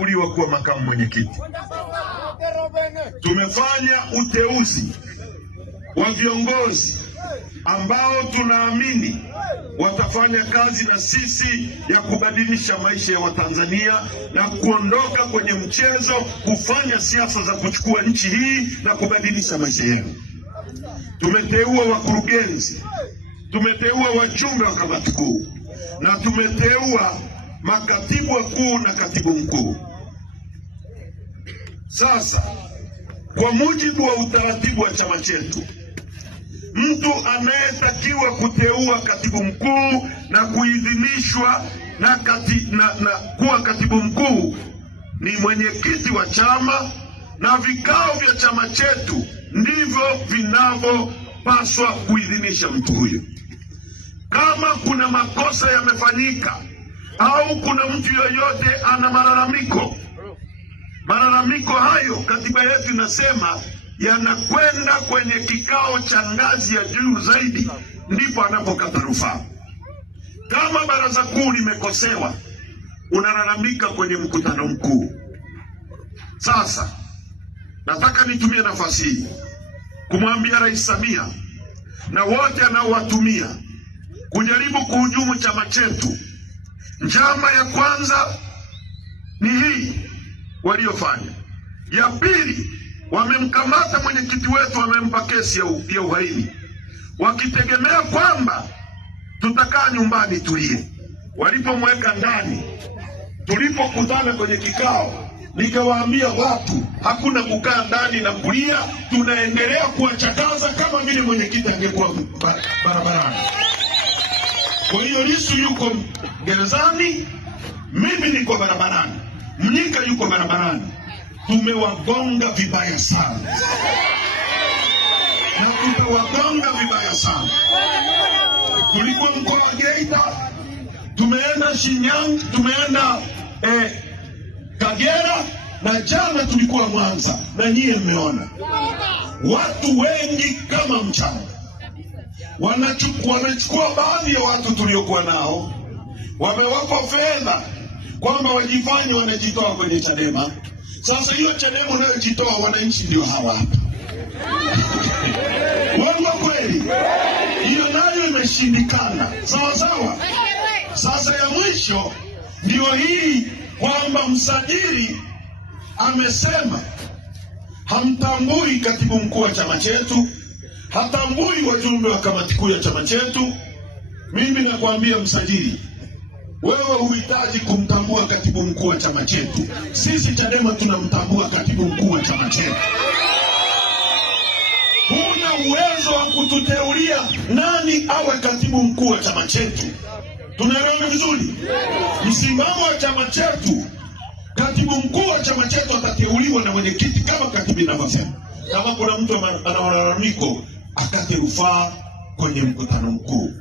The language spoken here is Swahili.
uliwa kuwa makamu mwenyekiti. Tumefanya uteuzi wa viongozi ambao tunaamini watafanya kazi na sisi ya kubadilisha maisha ya Watanzania na kuondoka kwenye mchezo kufanya siasa za kuchukua nchi hii na kubadilisha maisha yenu. Tumeteua wakurugenzi, tumeteua wajumbe wa kamati kuu na tumeteua makatibu wakuu na katibu mkuu. Sasa kwa mujibu wa utaratibu wa chama chetu, mtu anayetakiwa kuteua katibu mkuu na kuidhinishwa na kuwa katibu mkuu ni mwenyekiti wa chama, na vikao vya chama chetu ndivyo vinavyopaswa kuidhinisha mtu huyo. Kama kuna makosa yamefanyika au kuna mtu yoyote ana malalamiko hayo, katiba yetu inasema yanakwenda kwenye kikao cha ngazi ya juu zaidi, ndipo anapokata rufaa. Kama baraza kuu limekosewa, unalalamika kwenye mkutano mkuu. Sasa nataka nitumie nafasi hii kumwambia Rais Samia na wote anaowatumia kujaribu kuhujumu chama chetu. Njama ya kwanza ni hii waliofanya. Ya pili, wamemkamata mwenyekiti wetu, wamempa kesi ya uhaini, wakitegemea kwamba tutakaa nyumbani tulie. Walipomweka ndani, tulipokutana kwenye kikao, nikawaambia watu hakuna kukaa ndani na kulia, tunaendelea kuwachakaza kama vile mwenyekiti angekuwa barabarani. Kwa hiyo Lissu yuko gerezani, mimi niko barabarani, Mnyika yuko barabarani. Tumewagonga vibaya sana na tutawagonga vibaya sana. Tulikuwa mkoa wa Geita, tumeenda Shinyanga, tumeenda Kagera, na jana tulikuwa Mwanza, na nyie mmeona watu wengi kama mchanga. Wanachukua baadhi ya watu tuliokuwa nao, wamewapa fedha kwamba wajifanye wanajitoa kwenye Chadema. Sasa hiyo Chadema unayojitoa wananchi ndio hawa hapa. Wao kweli? Hiyo nayo imeshindikana. Sawa sawa. Sasa ya mwisho ndio hii kwamba msajili amesema hamtambui katibu mkuu wa chama chetu, hatambui wajumbe wa kamati kuu ya chama chetu. Mimi nakwambia msajili, wewe uhitaji kumtambua katibu mkuu wa chama chetu. Sisi Chadema tunamtambua katibu mkuu wa chama chetu. Huna uwezo wa kututeulia nani awe katibu mkuu wa chama chetu. Tunaelewana vizuri? Msimamo wa chama chetu, katibu mkuu wa chama chetu atateuliwa na mwenyekiti kama katibu inavyosema. Kama kuna mtu ana malalamiko, akate rufaa kwenye mkutano mkuu.